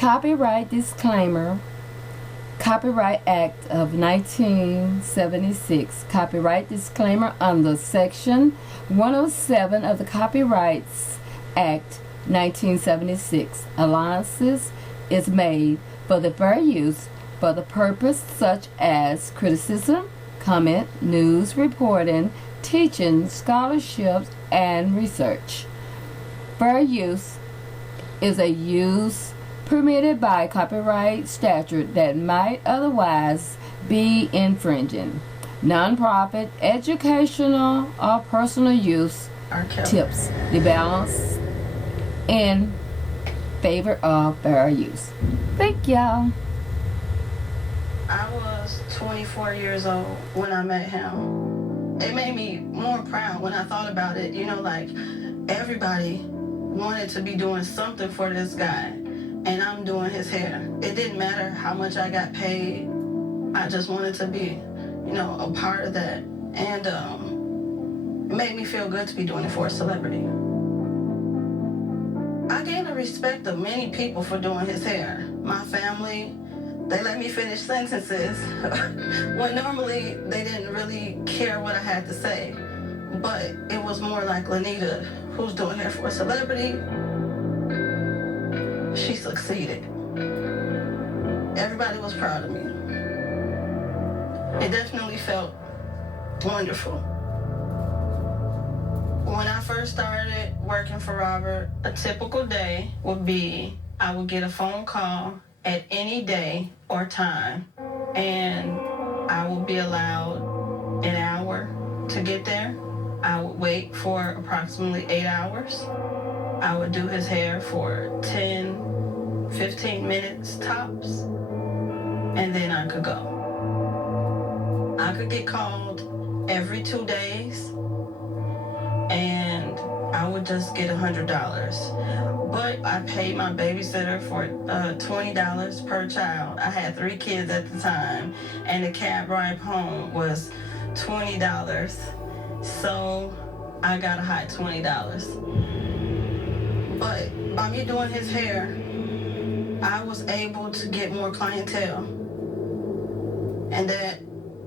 Copyright disclaimer. Copyright Act of 1976. Copyright disclaimer under Section 107 of the Copyrights Act 1976. Allowances is made for the fair use for the purpose such as criticism, comment, news reporting, teaching, scholarships, and research. Fair use is a use permitted by copyright statute that might otherwise be infringing. Non-profit, educational, or personal use tips the balance in favor of fair use. Thank y'all. I was 24 years old when I met him. It made me more proud when I thought about it. You know, like, everybody wanted to be doing something for this guy, and I'm doing his hair. It didn't matter how much I got paid. I just wanted to be, you know, a part of that. And it made me feel good to be doing it for a celebrity. I gained the respect of many people for doing his hair. My family, they let me finish sentences when normally they didn't really care what I had to say. But it was more like Lanita, who's doing hair for a celebrity. She succeeded. Everybody was proud of me. It definitely felt wonderful. When I first started working for Robert, a typical day would be I would get a phone call at any day or time, and I would be allowed an hour to get there. I would wait for approximately 8 hours. I would do his hair for 10, 15 minutes tops, and then I could go. I could get called every 2 days, and I would just get $100. But I paid my babysitter for $20 per child. I had 3 kids at the time, and the cab ride home was $20. So I got a high $20. But by me doing his hair, I was able to get more clientele. And that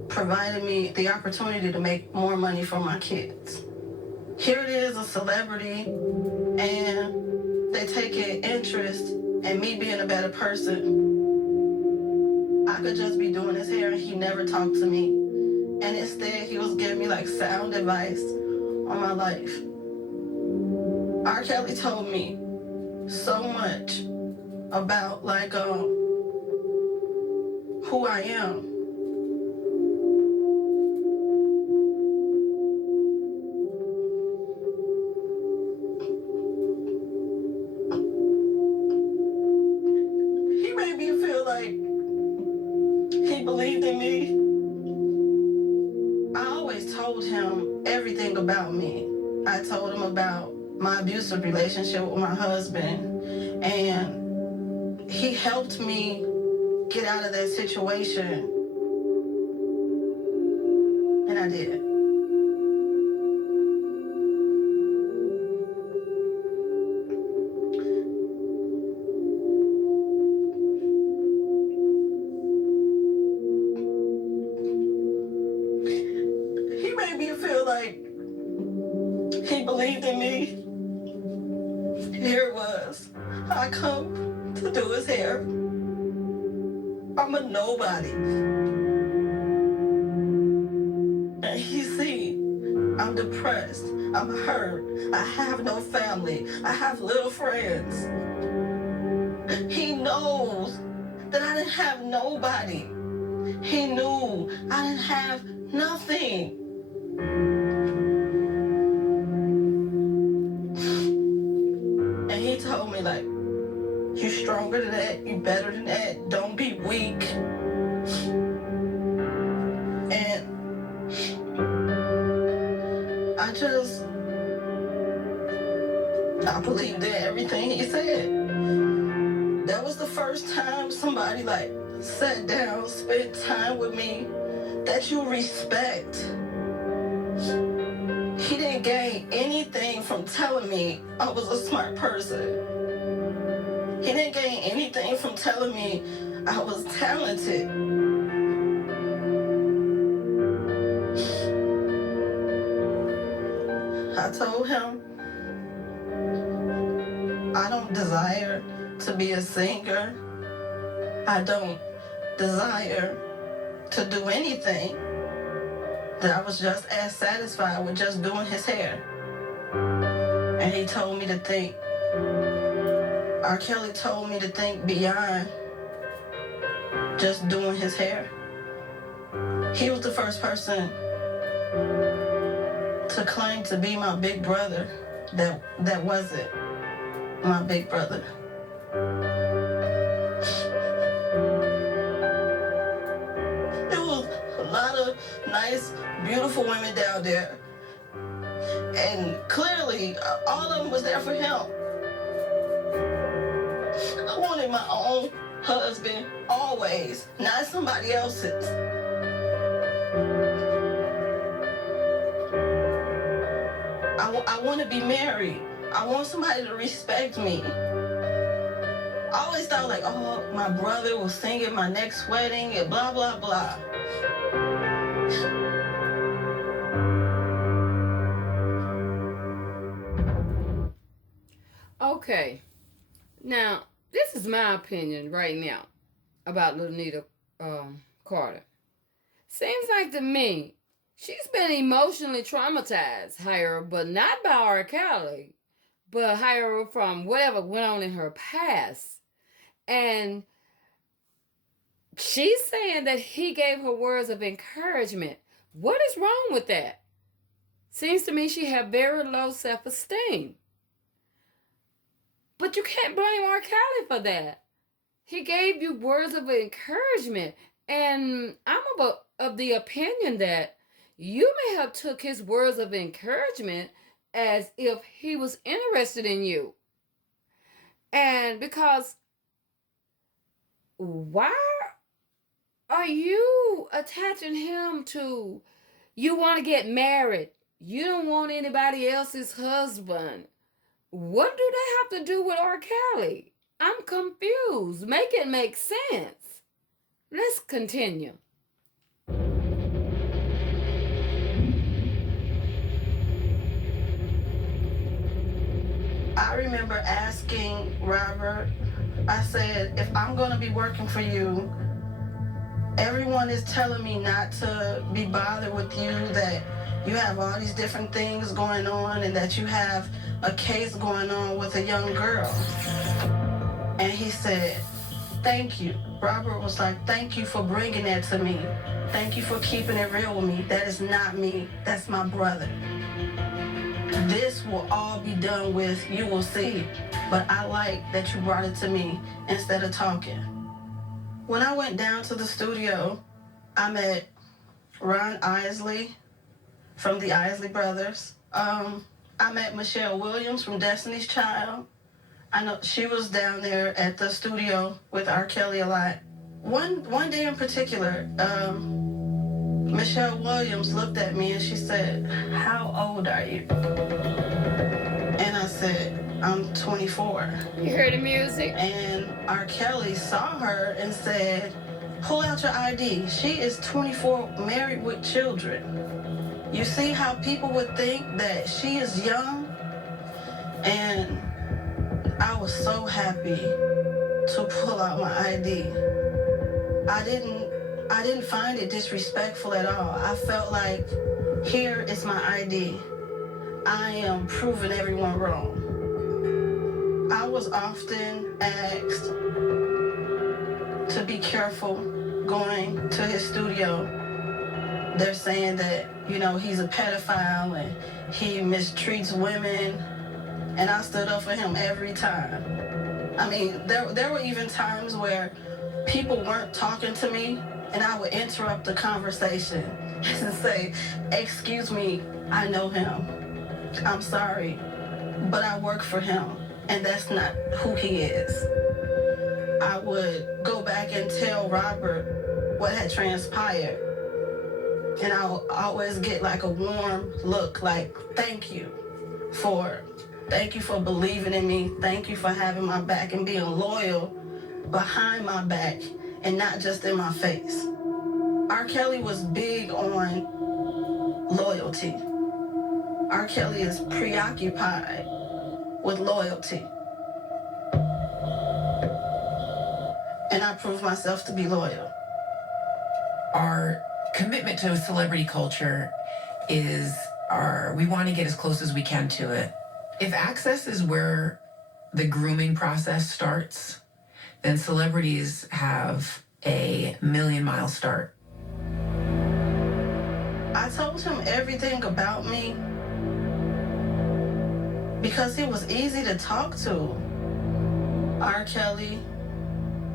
provided me the opportunity to make more money for my kids. Here it is, a celebrity, and they take an interest in me being a better person. I could just be doing his hair and he never talked to me. And instead, he was giving me like sound advice on my life. R. Kelly told me so much about like who I am. He made me feel like he believed in me. I always told him everything about me. I told him about my abusive relationship with my husband, and he helped me get out of that situation, and I did. He made me feel like he believed in me. Here it was. I come to do his hair. I'm a nobody. And he see, I'm depressed. I'm hurt. I have no family. I have little friends. He knows that I didn't have nobody. He knew I didn't have nothing. And he told me, like, you're stronger than that, you're better than that, don't be weak. And I believed in everything he said. That was the first time somebody like sat down, spent time with me that you respect. He didn't gain anything from telling me I was a smart person. He didn't gain anything from telling me I was talented. I told him I don't desire to be a singer. I don't desire to do anything. That I was just as satisfied with just doing his hair. And he told me to think, R. Kelly told me to think beyond just doing his hair. He was the first person to claim to be my big brother that wasn't my big brother. There was a lot of nice, beautiful women down there. And clearly, all of them was there for him. I wanted my own husband always, not somebody else's. I want to be married. I want somebody to respect me. I always thought like, oh, my brother will sing at my next wedding and blah, blah, blah. Okay, now this is my opinion right now about Lanita Carter. Seems like to me she's been emotionally traumatized, higher, but not by R. Kelly, but higher from whatever went on in her past. And she's saying that he gave her words of encouragement. What is wrong with that? Seems to me she had very low self-esteem. But you can't blame R. Kelly for that. He gave you words of encouragement. And I'm of the opinion that you may have took his words of encouragement as if he was interested in you. And because why are you attaching him to you want to get married? You don't want anybody else's husband. What do they have to do with R. Kelly? I'm confused. Make it make sense. Let's continue. I remember asking Robert, I said, if I'm going to be working for you, everyone is telling me not to be bothered with you, that you have all these different things going on and that you have a case going on with a young girl. And he said, thank you. Robert was like, thank you for bringing that to me. Thank you for keeping it real with me. That is not me. That's my brother. This will all be done with, you will see. But I like that you brought it to me instead of talking. When I went down to the studio, I met Ron Isley from the Isley Brothers. I met Michelle Williams from Destiny's Child. I know she was down there at the studio with R. Kelly a lot. One day in particular, Michelle Williams looked at me and she said, how old are you? And I said, I'm 24. You heard the music? And R. Kelly saw her and said, pull out your ID. She is 24, married with children. You see how people would think that she is young? And I was so happy to pull out my ID. I didn't find it disrespectful at all. I felt like, here is my ID. I am proving everyone wrong. I was often asked to be careful going to his studio. They're saying that, he's a pedophile and he mistreats women. And I stood up for him every time. I mean, there were even times where people weren't talking to me and I would interrupt the conversation and say, excuse me, I know him. I'm sorry, but I work for him and that's not who he is. I would go back and tell Robert what had transpired. And I'll always get like a warm look, like, thank you for Thank you for believing in me. Thank you for having my back and being loyal behind my back and not just in my face. R. Kelly was big on loyalty. R. Kelly is preoccupied with loyalty. And I proved myself to be loyal. Our commitment to celebrity culture is we want to get as close as we can to it. If access is where the grooming process starts, then celebrities have a million-mile start. I told him everything about me because he was easy to talk to. R. Kelly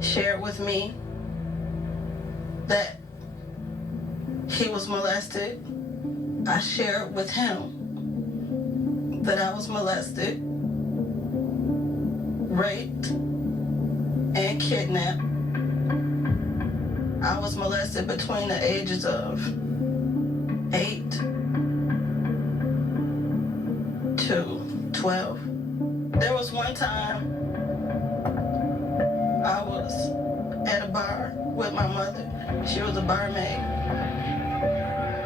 shared with me that he was molested. I shared with him that I was molested, raped, and kidnapped. I was molested between the ages of 8 to 12. There was one time I was at a bar with my mother. She was a barmaid.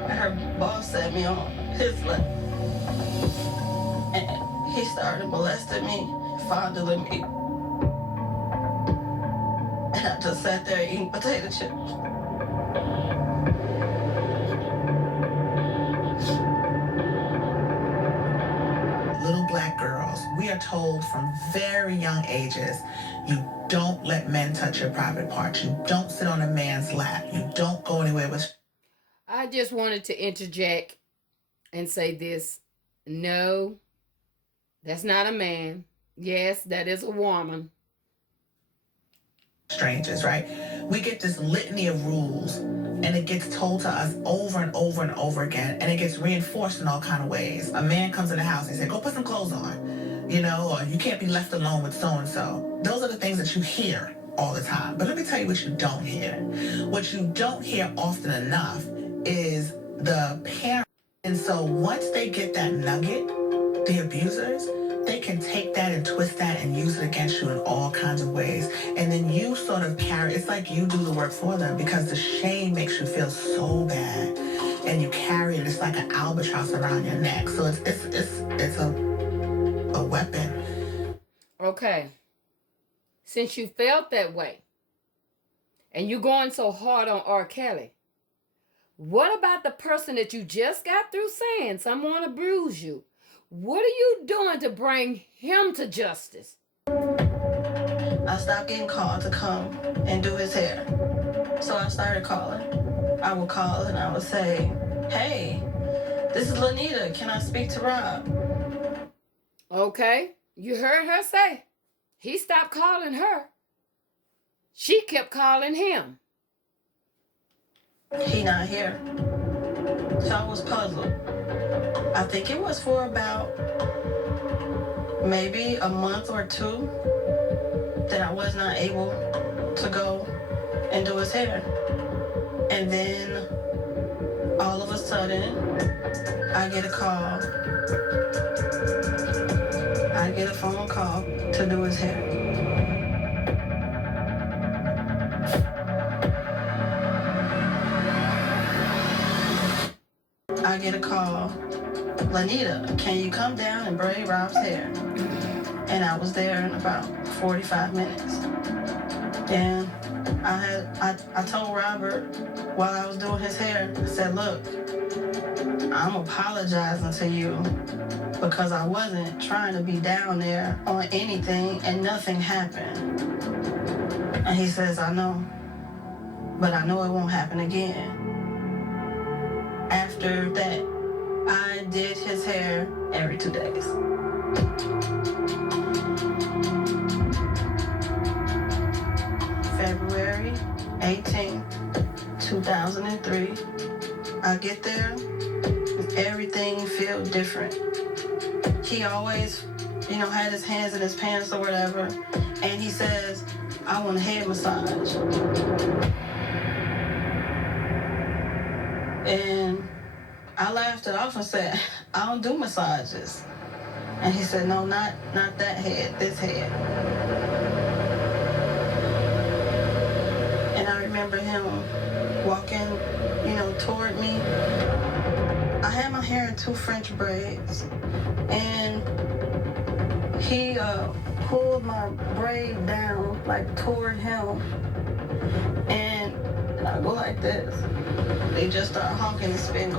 And her boss set me on his lap. And he started molesting me, fondling me. And I just sat there eating potato chips. Little black girls, we are told from very young ages, you don't let men touch your private parts. You don't sit on a man's lap. You don't go anywhere with... I just wanted to interject and say this. No, that's not a man. Yes, that is a woman. Strangers, right? We get this litany of rules, and it gets told to us over and over and over again, and it gets reinforced in all kind of ways. A man comes in the house and says, go put some clothes on, you know, or you can't be left alone with so-and-so. Those are the things that you hear all the time. But let me tell you what you don't hear. What you don't hear often enough is the parent. And so once they get that nugget, the abusers, they can take that and twist that and use it against you in all kinds of ways. And then you sort of carry, it's like you do the work for them because the shame makes you feel so bad. And you carry it, it's like an albatross around your neck. So it's a weapon. Okay. Since you felt that way, and you're going so hard on R. Kelly, what about the person that you just got through saying someone abused you? What are you doing to bring him to justice? I stopped getting called to come and do his hair. So I started calling. I would call and I would say, hey, this is Lanita. Can I speak to Rob? Okay, you heard her say. He stopped calling her. She kept calling him. He not here. So I was puzzled. I think it was for about maybe a month or two that I was not able to go and do his hair. And then all of a sudden, I get a call. I get a phone call to do his hair. I get a call. Lanita, can you come down and braid Rob's hair? And I was there in about 45 minutes. And I told Robert while I was doing his hair, I said, look, I'm apologizing to you because I wasn't trying to be down there on anything and nothing happened. And he says, I know, but I know it won't happen again. After that, I did his hair every 2 days. February 18th, 2003. I get there, everything feels different. He always, had his hands in his pants or whatever, and he says, I want a head massage. And I laughed it off and said, I don't do massages. And he said, no, not that head, this head. And I remember him walking, toward me. I had my hair in 2 French braids, and he pulled my braid down, like, toward him, and I go like this. They just start honking and spitting.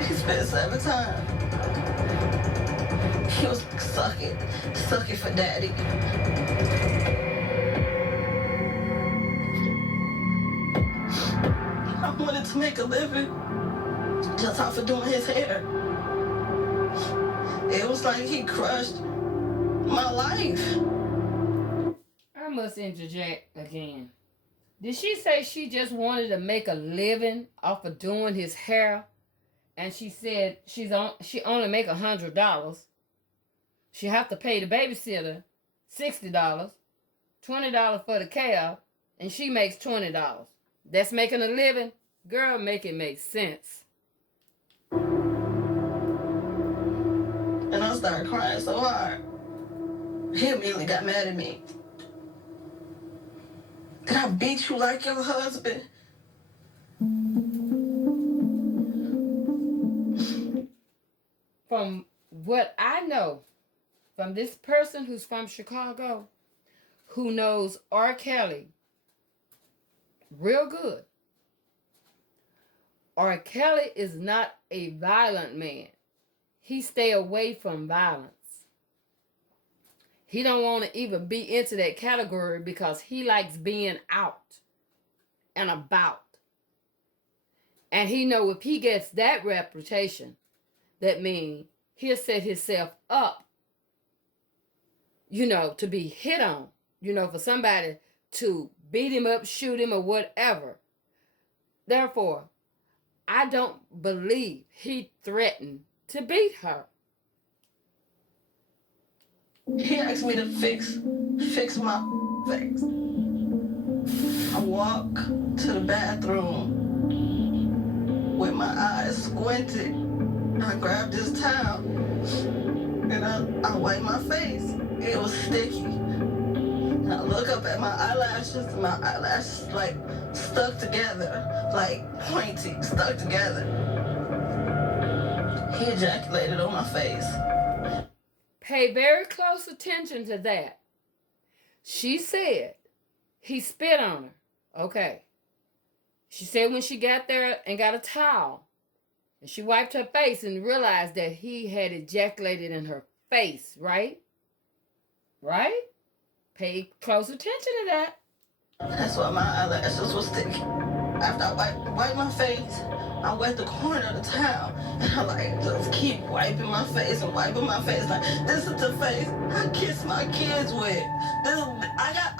He spit 7 times. He was suck it for daddy. I wanted to make a living just off of doing his hair. It was like he crushed my life. I must interject again. Did she say she just wanted to make a living off of doing his hair? And she said she only make $100. She have to pay the babysitter $60, $20 for the cab, and she makes $20. That's making a living? Girl, make it make sense. And I started crying so hard. He immediately got mad at me. Did I beat you like your husband? From what I know, from this person who's from Chicago, who knows R. Kelly real good, R. Kelly is not a violent man. He stay away from violence. He don't want to even be into that category because he likes being out and about. And he know if he gets that reputation, that means he'll set himself up, to be hit on, for somebody to beat him up, shoot him, or whatever. Therefore, I don't believe he threatened to beat her. He asked me to fix my face. I walk to the bathroom with my eyes squinted. I grabbed this towel and I wipe my face. It was sticky. And I look up at my eyelashes, and my eyelashes like stuck together, like pointy, stuck together. He ejaculated on my face. Pay very close attention to that. She said he spit on her. Okay. She said when she got there and got a towel, and she wiped her face and realized that he had ejaculated in her face, right? Right? Pay close attention to that. That's why my eyelashes was sticky. After I wiped my face, I wet the corner of the towel, and I just keep wiping my face and wiping my face. Like, this is the face I kiss my kids with.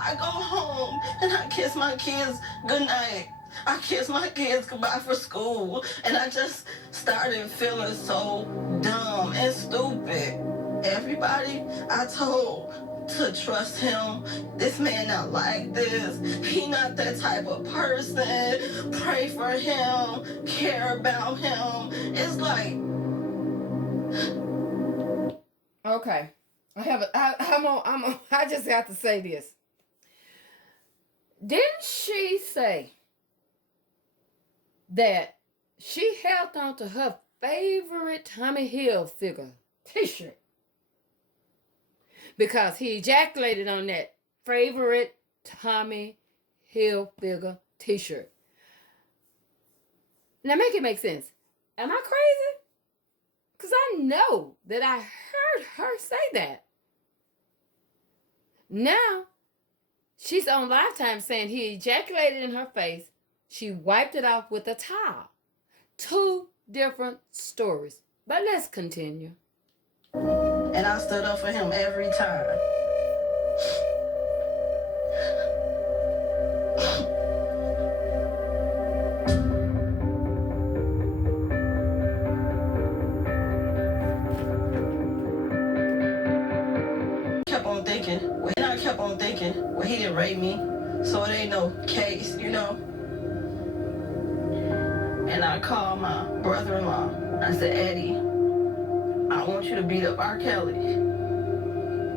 I go home and I kiss my kids goodnight. I kiss my kids goodbye for school, and I just started feeling so dumb and stupid. Everybody I told to trust him. This man not like this. He not that type of person. Pray for him. Care about him. It's like... Okay. I just have to say this. Didn't she say that she held on to her favorite Tommy Hilfiger t-shirt because he ejaculated on that favorite Tommy Hilfiger t-shirt? Now make it make sense. Am I crazy? Because I know that I heard her say that. Now, she's on Lifetime saying he ejaculated in her face. She wiped it off with a towel. 2 different stories. But let's continue. And I stood up for him every time. I kept on thinking, well, he didn't rape me, so it ain't no case, And I called my brother-in-law. I said, Eddie, I want you to beat up R. Kelly.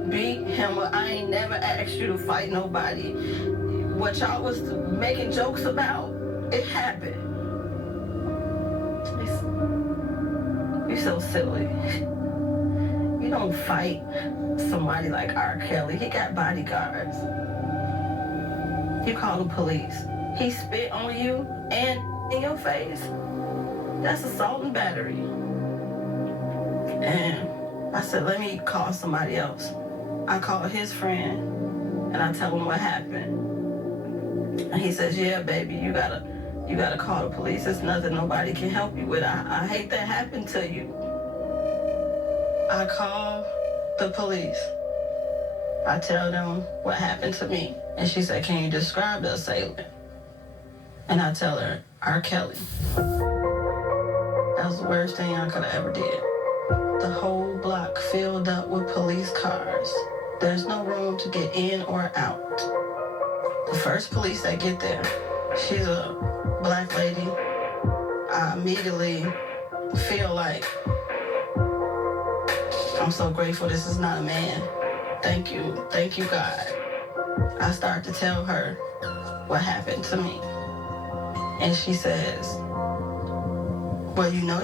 Beat him up. I ain't never asked you to fight nobody. What y'all was making jokes about, it happened. You're so silly. You don't fight somebody like R. Kelly. He got bodyguards. You call the police. He spit on you and in your face. That's assault and battery. And I said, let me call somebody else. I called his friend and I tell him what happened. And he says, yeah, baby, you gotta call the police. It's nothing nobody can help you with. I hate that happened to you. I call the police. I tell them what happened to me. And she said, can you describe the assailant? And I tell her, R. Kelly. That was the worst thing I could have ever did. The whole block filled up with police cars. There's no room to get in or out. The first police that get there, she's a black lady. I immediately feel like, I'm so grateful this is not a man. Thank you, God. I start to tell her what happened to me. And she says, well, you know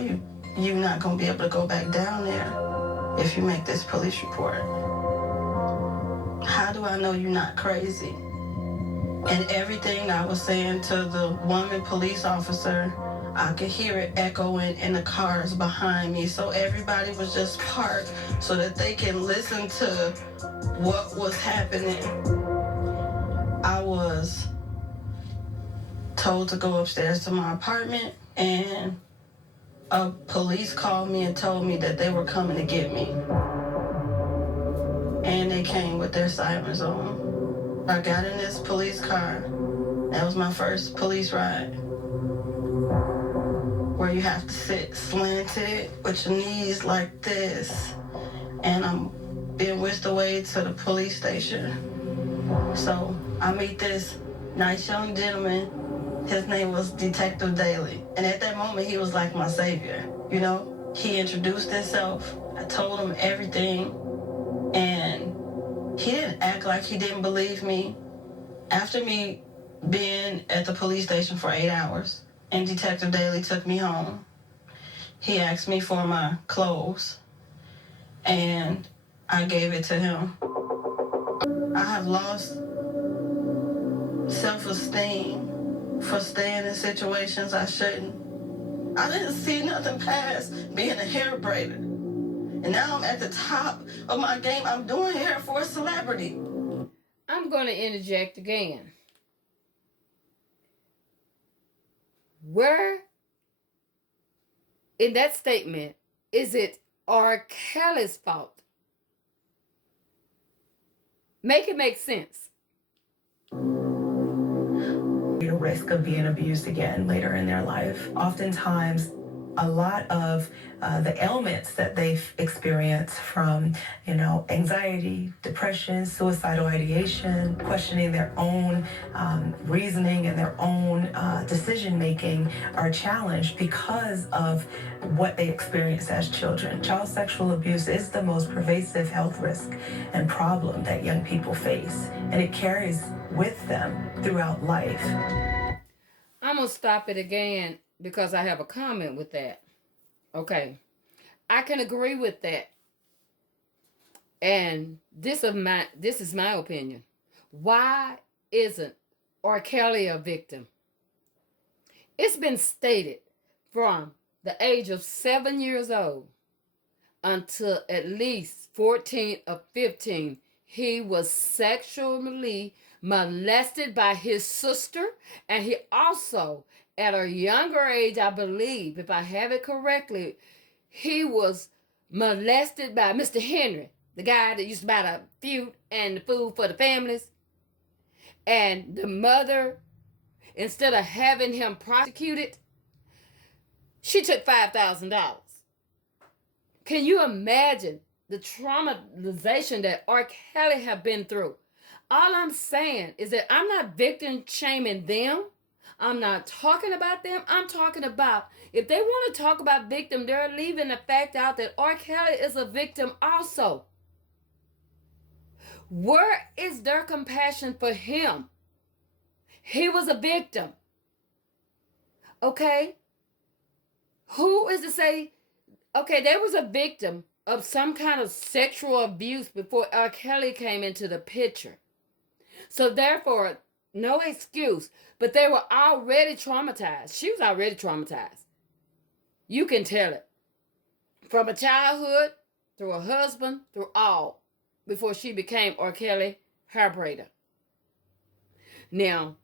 you're not gonna be able to go back down there if you make this police report. How do I know you're not crazy? And everything I was saying to the woman police officer, I could hear it echoing in the cars behind me. So everybody was just parked so that they can listen to what was happening. I was told to go upstairs to my apartment, and a police called me and told me that they were coming to get me. And they came with their sirens on. I got in this police car. That was my first police ride, where you have to sit slanted with your knees like this. And I'm being whisked away to the police station. So I meet this nice young gentleman. His name was Detective Daly. And at that moment, he was like my savior, you know? He introduced himself. I told him everything. And he didn't act like he didn't believe me. After me being at the police station for 8 hours, and Detective Daly took me home, he asked me for my clothes, and I gave it to him. I have lost self-esteem for staying in situations I shouldn't. I didn't see nothing past being a hair braider. And now I'm at the top of my game. I'm doing hair for a celebrity. I'm going to interject again. Where in that statement is it R. Kelly's fault? Make it make sense. The risk of being abused again later in their life. Oftentimes, a lot of the ailments that they've experienced from, anxiety, depression, suicidal ideation, questioning their own reasoning and their own decision-making are challenged because of what they experienced as children. Child sexual abuse is the most pervasive health risk and problem that young people face, and it carries with them throughout life. I'm going to stop it again because I have a comment with that. Okay. I can agree with that. And this is my opinion. Why isn't R. Kelly a victim? It's been stated from the age of 7 years old until at least 14 or 15, he was sexually molested by his sister, and he also, at a younger age, I believe, if I have it correctly, he was molested by Mr. Henry, the guy that used to buy the food and the food for the families. And the mother, instead of having him prosecuted, she took $5,000. Can you imagine the traumatization that R. Kelly have been through? All I'm saying is that I'm not victim shaming them. I'm not talking about them. I'm talking about, if they want to talk about victim, they're leaving the fact out that R. Kelly is a victim also. Where is their compassion for him? He was a victim. Okay? Who is to say, okay, there was a victim of some kind of sexual abuse before R. Kelly came into the picture. So therefore, no excuse. But they were already traumatized. She was already traumatized. You can tell it. From a childhood, through a husband, through all, before she became R. Kelly hair braider. Now,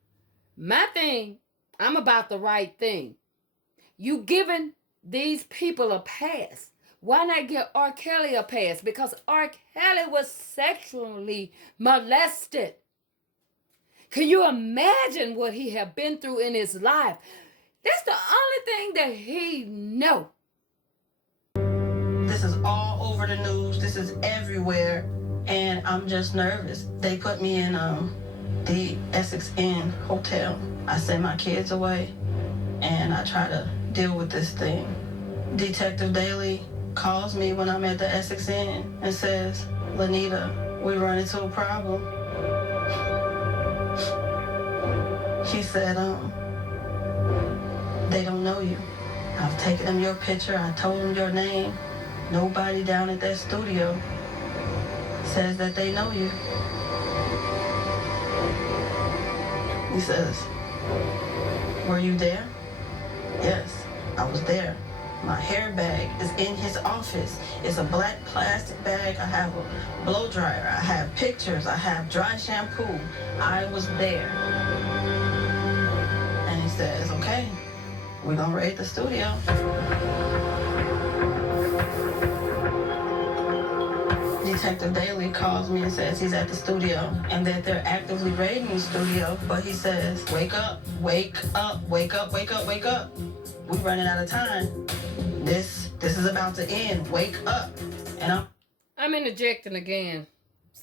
my thing, I'm about the right thing. You giving these people a pass. Why not give R. Kelly a pass? Because R. Kelly was sexually molested. Can you imagine what he had been through in his life? That's the only thing that he know. This is all over the news. This is everywhere. And I'm just nervous. They put me in the Essex Inn Hotel. I send my kids away, and I try to deal with this thing. Detective Daly calls me when I'm at the Essex Inn and says, Lanita, we run into a problem. He said, they don't know you. I've taken them your picture. I told them your name. Nobody down at that studio says that they know you. He says, were you there? Yes, I was there. My hair bag is in his office. It's a black plastic bag. I have a blow dryer. I have pictures. I have dry shampoo. I was there. And he says, okay, we're gonna raid the studio. Detective Daly calls me and says he's at the studio and that they're actively raiding the studio, but he says, wake up, wake up, wake up, wake up, wake up. We're running out of time. This is about to end. Wake up. And I'm interjecting again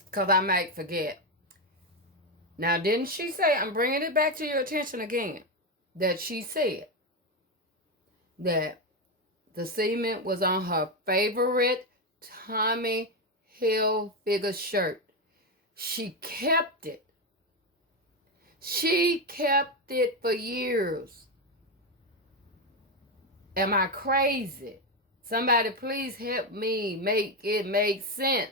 because I might forget. Now, didn't she say, I'm bringing it back to your attention again, that she said that the cement was on her favorite Tommy Hilfiger shirt. She kept it. She kept it for years. Am I crazy? Somebody please help me make it make sense.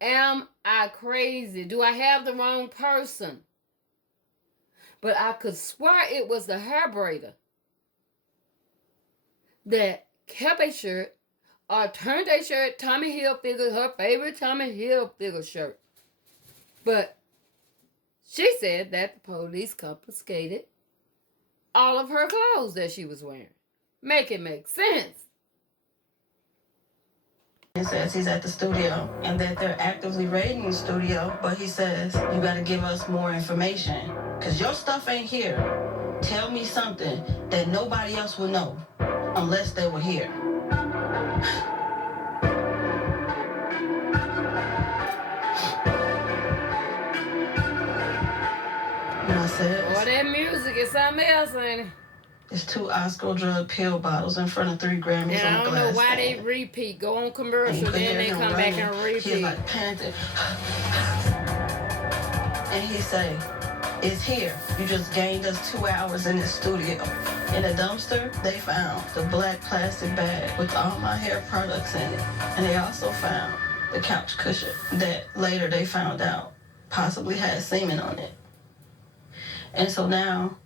Am I crazy? Do I have the wrong person? But I could swear it was the hair braider that kept a shirt or turned a shirt, Tommy Hilfiger, her favorite Tommy Hilfiger shirt. But she said that the police confiscated all of her clothes that she was wearing. Make it make sense. he says he's at the studio and that they're actively raiding the studio, but he says, you gotta give us more information because your stuff ain't here. Tell me something that nobody else will know unless they were here. And I said, Or that music is something else, ain't it? there's 2 Oscar drug pill bottles in front of 3 Grammys And on I a don't glass know why stand. they repeat. Go on And commercial, you could then hear they him come back running. and repeat. He's like panting. And he say, it's here. You just gained us 2 hours in the studio. In a dumpster, they found the black plastic bag with all my hair products in it. And they also found the couch cushion that later they found out possibly had semen on it. And so now,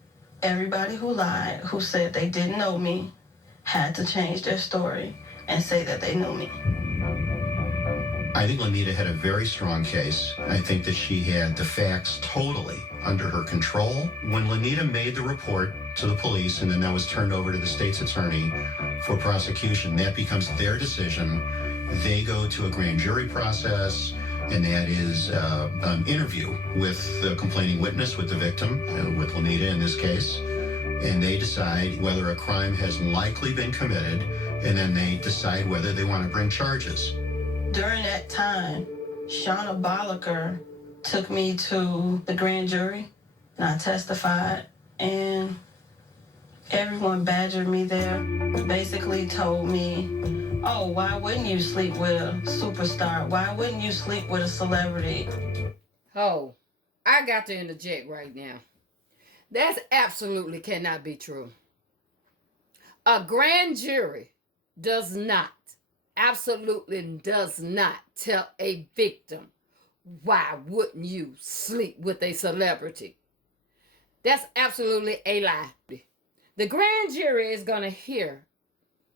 everybody who lied, who said they didn't know me, had to change their story and say that they knew me. I think Lanita had a very strong case. I think that she had the facts totally under her control. When Lanita made the report to the police and then that was turned over to the state's attorney for prosecution, that becomes their decision. They go to a grand jury process, and that is an interview with the complaining witness, with the victim, with Lanita in this case. And they decide whether a crime has likely been committed, and then they decide whether they want to bring charges. During that time, Shauna Bolliker took me to the grand jury, and I testified and everyone badgered me there. Basically told me, oh, why wouldn't you sleep with a superstar? Why wouldn't you sleep with a celebrity? Oh, I got to interject right now. That absolutely cannot be true. A grand jury absolutely does not tell a victim, why wouldn't you sleep with a celebrity? That's absolutely a lie. The grand jury is going to hear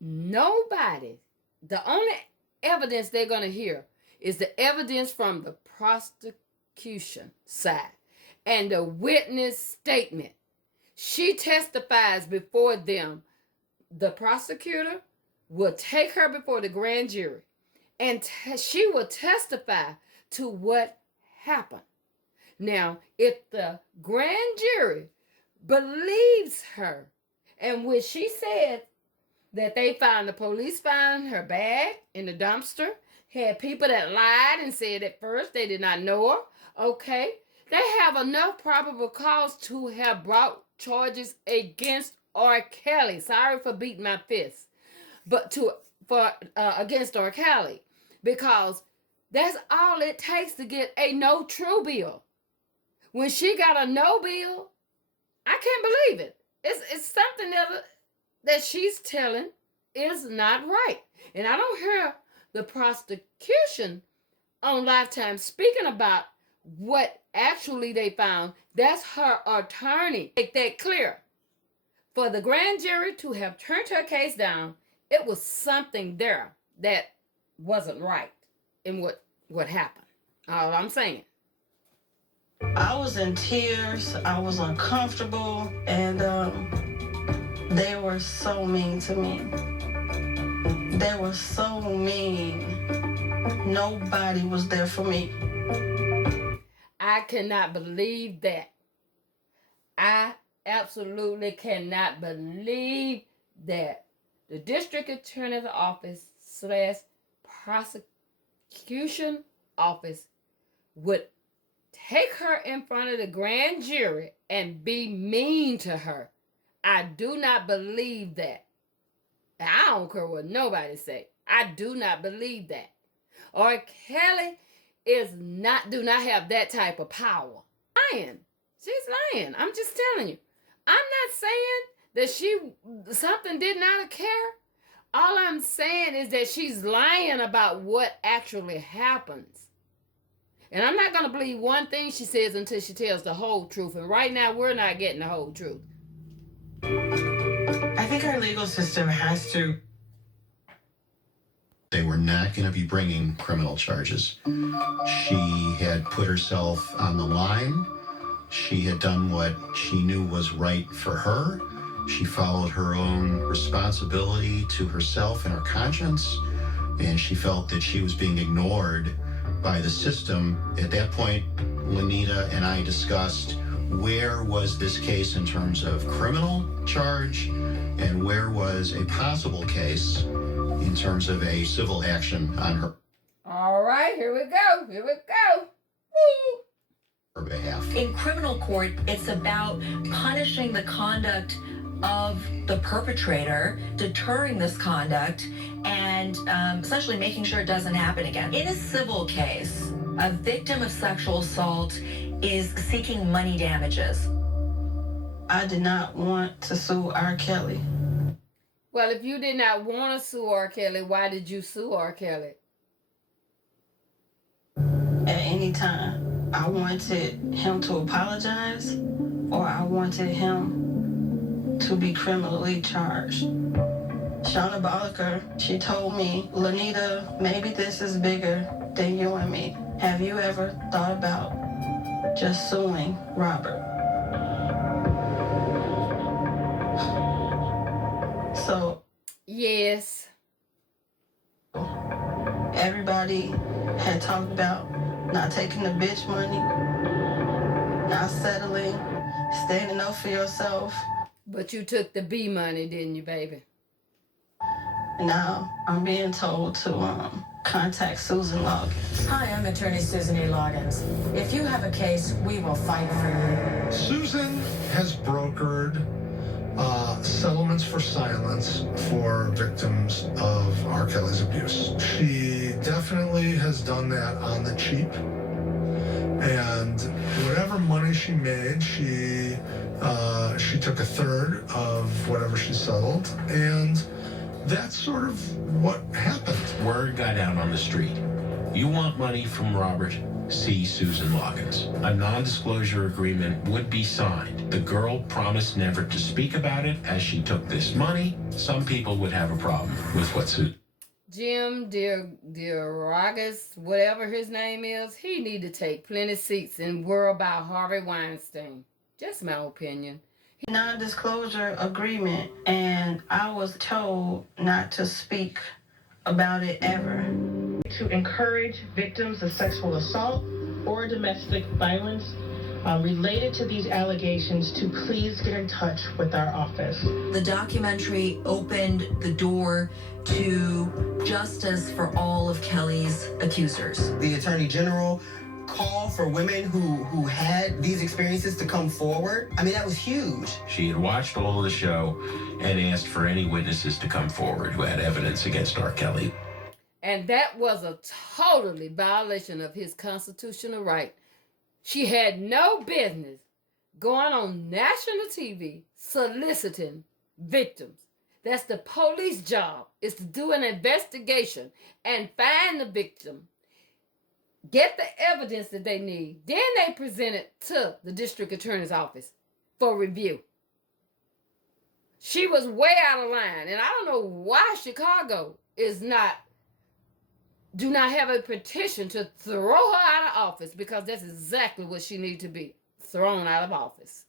nobody. The only evidence they're going to hear is the evidence from the prosecution side and the witness statement. She testifies before them. The prosecutor will take her before the grand jury and she will testify to what happened. Now, if the grand jury believes her, and when she said that the police found her bag in the dumpster, had people that lied and said at first they did not know her, okay, they have enough probable cause to have brought charges against R. Kelly. Sorry for beating my fist, but against R. Kelly, because that's all it takes to get a no true bill. When she got a no bill, I can't believe it. It's something that she's telling is not right, and I don't hear the prosecution on Lifetime speaking about what actually they found. That's her attorney. Make that clear. For the grand jury to have turned her case down, it was something there that wasn't right in what happened. All I'm saying. I was in tears. I was uncomfortable, and they were so mean to me. They were so mean. Nobody was there for me. I cannot believe that. I absolutely cannot believe that the district attorney's office / prosecution office would take her in front of the grand jury and be mean to her. I do not believe that. I don't care what nobody say. I do not believe that. R. Kelly do not have that type of power. Lying. She's lying. I'm just telling you. I'm not saying that something did not occur. All I'm saying is that she's lying about what actually happens. And I'm not going to believe one thing she says until she tells the whole truth. And right now, we're not getting the whole truth. I think our legal system has to. They were not going to be bringing criminal charges. She had put herself on the line. She had done what she knew was right for her. She followed her own responsibility to herself and her conscience, and she felt that she was being ignored by the system. At that point, Lanita and I discussed where was this case in terms of criminal charge and where was a possible case in terms of a civil action on her. All right, here we go. Woo! Her behalf. In criminal court, it's about punishing the conduct of the perpetrator, deterring this conduct, and essentially making sure it doesn't happen again. In a civil case, a victim of sexual assault is seeking money damages. I did not want to sue R. Kelly. Well, if you did not want to sue R. Kelly, why did you sue R. Kelly? At any time. I wanted him to apologize, or I wanted him to be criminally charged. Shauna Bolliker, she told me, Lanita, maybe this is bigger than you and me. Have you ever thought about just suing Robert? So, yes. Everybody had talked about not taking the bitch money, not settling, standing up for yourself. But you took the B money, didn't you, baby? Now I'm being told to contact Susan Loggins. Hi, I'm attorney Susan E. Loggins. If you have a case, we will fight for you. Susan has brokered settlements for silence for victims of R. Kelly's abuse. She definitely has done that on the cheap. And whatever money she made, she took a third of whatever she settled, and that's sort of what happened. Word got out on the street. You want money from Robert? See Susan Loggins. A non-disclosure agreement would be signed. The girl promised never to speak about it as she took this money. Some people would have a problem with what Susan... Jim DeRogatis, whatever his name is, he need to take plenty seats and worry about Harvey Weinstein. Just my opinion. Non-disclosure agreement, and I was told not to speak about it ever. To encourage victims of sexual assault or domestic violence related to these allegations to please get in touch with our office. The documentary opened the door to justice for all of Kelly's accusers. The Attorney General called for women who had these experiences to come forward. I mean, that was huge. She had watched all of the show and asked for any witnesses to come forward who had evidence against R. Kelly. And that was a totally violation of his constitutional right. She had no business going on national TV soliciting victims. That's the police job, is to do an investigation and find the victim, get the evidence that they need. Then they present it to the district attorney's office for review. She was way out of line. And I don't know why Chicago do not have a petition to throw her out of office, because that's exactly what she needs to be, thrown out of office.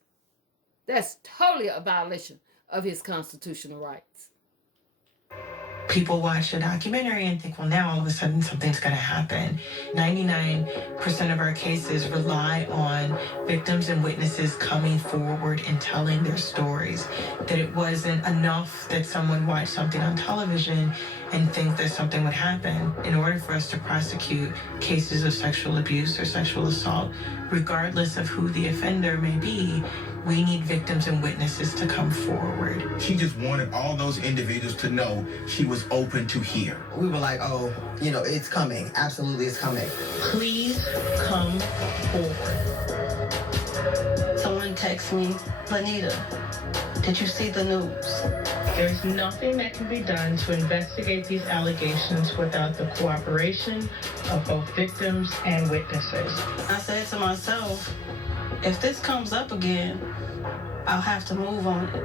That's totally a violation of his constitutional rights. People watch a documentary and think, well, now all of a sudden something's going to happen. 99% of our cases rely on victims and witnesses coming forward and telling their stories. That it wasn't enough that someone watched something on television and think that something would happen. In order for us to prosecute cases of sexual abuse or sexual assault, regardless of who the offender may be, we need victims and witnesses to come forward. She just wanted all those individuals to know she was open to hear. We were like, oh, it's coming. Absolutely, it's coming. Please come forward. Someone texted me, Lanita, did you see the news? There's nothing that can be done to investigate these allegations without the cooperation of both victims and witnesses. I said to myself, if this comes up again, I'll have to move on it.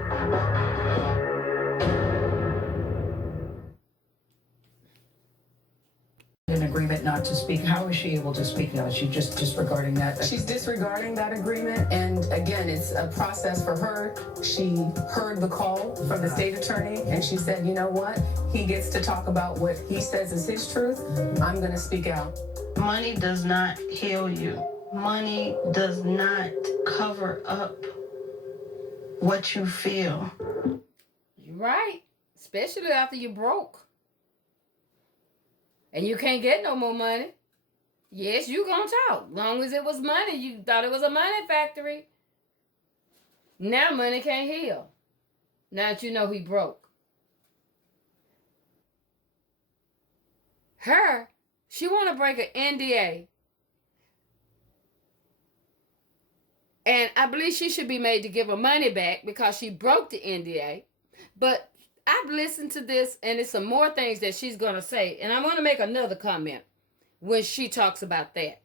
An agreement not to speak. How is she able to speak now? Is she just disregarding that? She's disregarding that agreement, and again, it's a process for her. She heard the call from the state attorney, and she said, you know what? He gets to talk about what he says is his truth. I'm going to speak out. Money does not heal you. Money does not cover up what you feel. You're right, especially after you're broke. And you can't get no more money. Yes, you gonna talk. Long as it was money, you thought it was a money factory. Now money can't heal. Now that you know he broke. She want to break an NDA. And I believe she should be made to give her money back because she broke the NDA. But I've listened to this, and it's some more things that she's going to say. And I'm going to make another comment when she talks about that.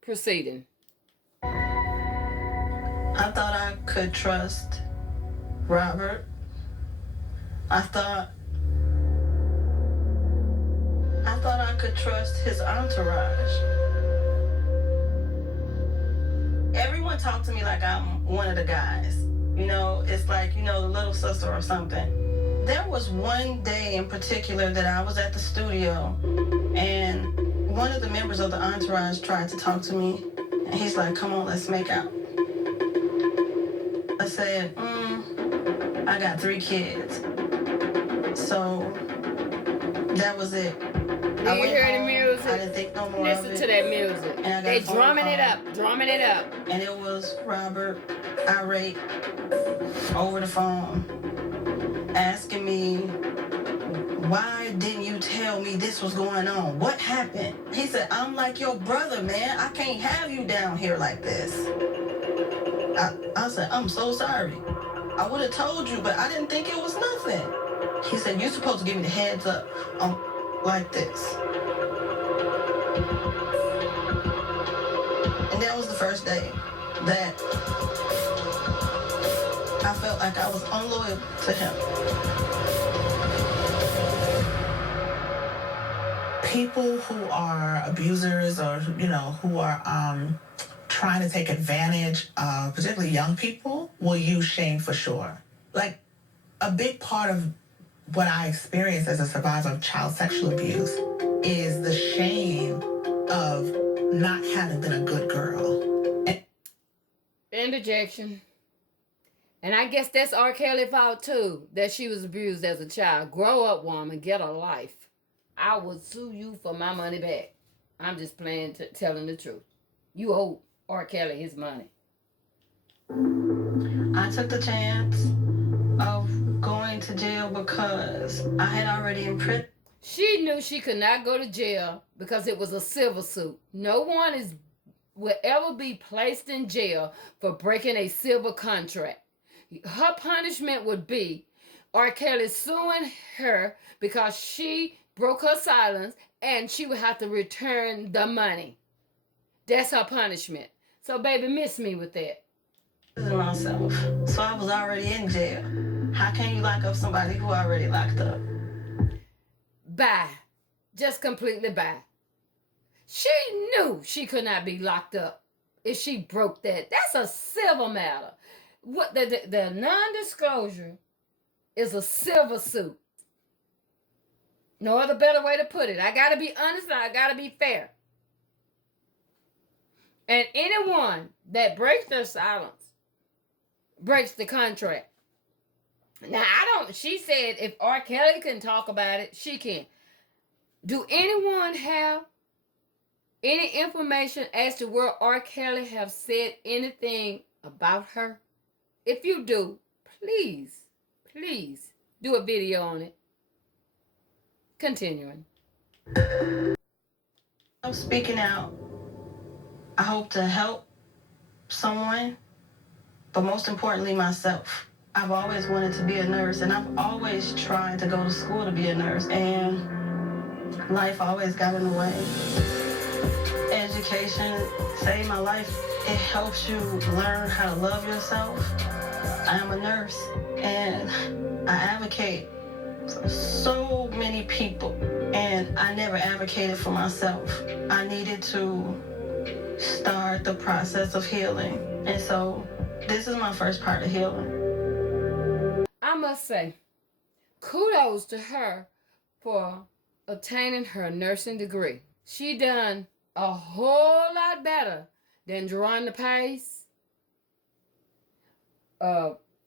Proceeding. I thought I could trust Robert. I thought I could trust his entourage. Everyone talked to me like I'm one of the guys. It's like, the little sister or something. There was one day in particular that I was at the studio, and one of the members of the entourage tried to talk to me, and he's like, come on, let's make out. I said, I got 3 kids. So that was it. Do you hear the music? I didn't think no more Listen of it. to that music. And I got They a phone drumming it call. up, drumming it up. And it was Robert, irate, over the phone, asking me, why didn't you tell me this was going on? What happened? He said, I'm like your brother, man. I can't have you down here like this. I said, I'm so sorry. I would have told you, but I didn't think it was nothing. He said, you're supposed to give me the heads up like this. And that was the first day that I felt like I was unloyal to him. People who are abusers or, who are trying to take advantage of particularly young people will use shame for sure. Like, a big part of what I experienced as a survivor of child sexual abuse is the shame of not having been a good girl. Interjection. And I guess that's R. Kelly's fault too, that she was abused as a child. Grow up, woman. Get a life. I will sue you for my money back. I'm just telling the truth. You owe R. Kelly his money. I took the chance of going to jail because I had already imprisoned. She knew she could not go to jail because it was a civil suit. No one will ever be placed in jail for breaking a civil contract. Her punishment would be R. Kelly suing her because she broke her silence and she would have to return the money. That's her punishment. So, baby, miss me with that. Myself. So I was already in jail. How can you lock up somebody who already locked up? Bye. Just completely bye. She knew she could not be locked up if she broke that. That's a civil matter. What the non-disclosure is a civil suit. No other better way to put it. I got to be honest and I got to be fair. And anyone that breaks their silence breaks the contract. Now, she said if R. Kelly can talk about it, she can. Do anyone have any information as to where R. Kelly have said anything about her? If you do, please do a video on it. Continuing. I'm speaking out. I hope to help someone, but most importantly, myself. I've always wanted to be a nurse, and I've always tried to go to school to be a nurse, and life always got in the way. Education saved my life. It helps you learn how to love yourself. I am a nurse, and I advocate for so many people, and I never advocated for myself. I needed to start the process of healing, and so this is my first part of healing. I must say, kudos to her for obtaining her nursing degree. She done a whole lot better than Juanita Pace,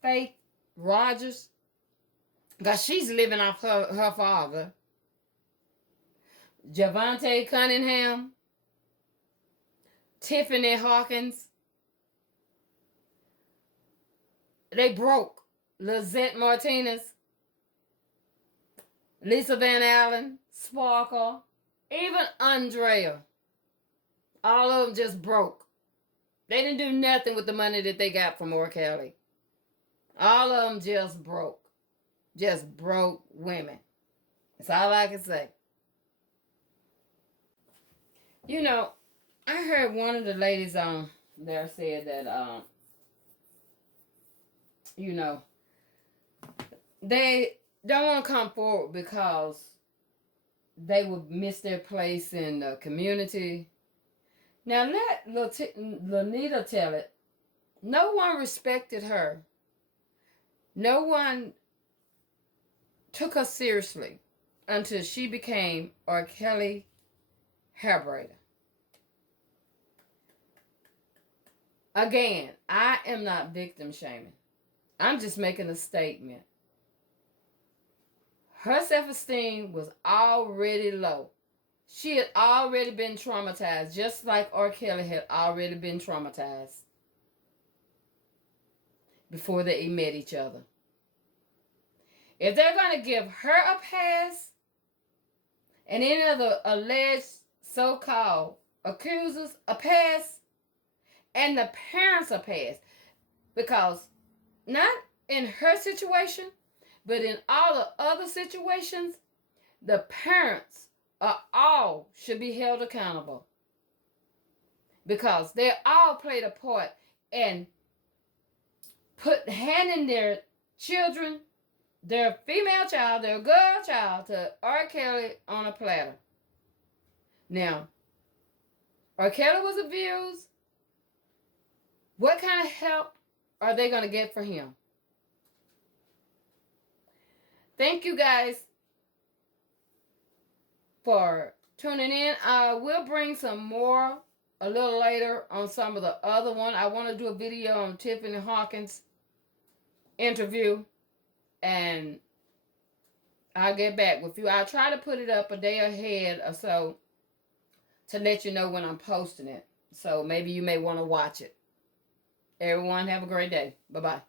Faith Rogers, because she's living off her father, Javante Cunningham, Tiffany Hawkins. They broke. Lizette Martinez, Lisa Van Allen, Sparkle, even Andrea. All of them just broke. They didn't do nothing with the money that they got from R. Kelly. All of them just broke. Just broke women. That's all I can say. You know, I heard one of the ladies on there said that, they don't want to come forward because they would miss their place in the community. Now let Lanita tell it. No one respected her. No one took her seriously until she became R. Kelly hair braider. Again, I am not victim shaming. I'm just making a statement. Her self-esteem was already low she had already been traumatized, just like R. Kelly had already been traumatized before they met each other. If they're going to give her a pass and any of the alleged so-called accusers a pass and the parents a pass, because not in her situation, but in all the other situations, the parents are all should be held accountable because they all played a part in handing their children, their female child, their girl child, to R. Kelly on a platter. Now, R. Kelly was abused. What kind of help are they going to get for him? Thank you guys for tuning in. I will bring some more a little later on some of the other one. I want to do a video on Tiffany Hawkins' interview, and I'll get back with you. I'll try to put it up a day ahead or so to let you know when I'm posting it. So maybe you may want to watch it. Everyone have a great day. Bye-bye.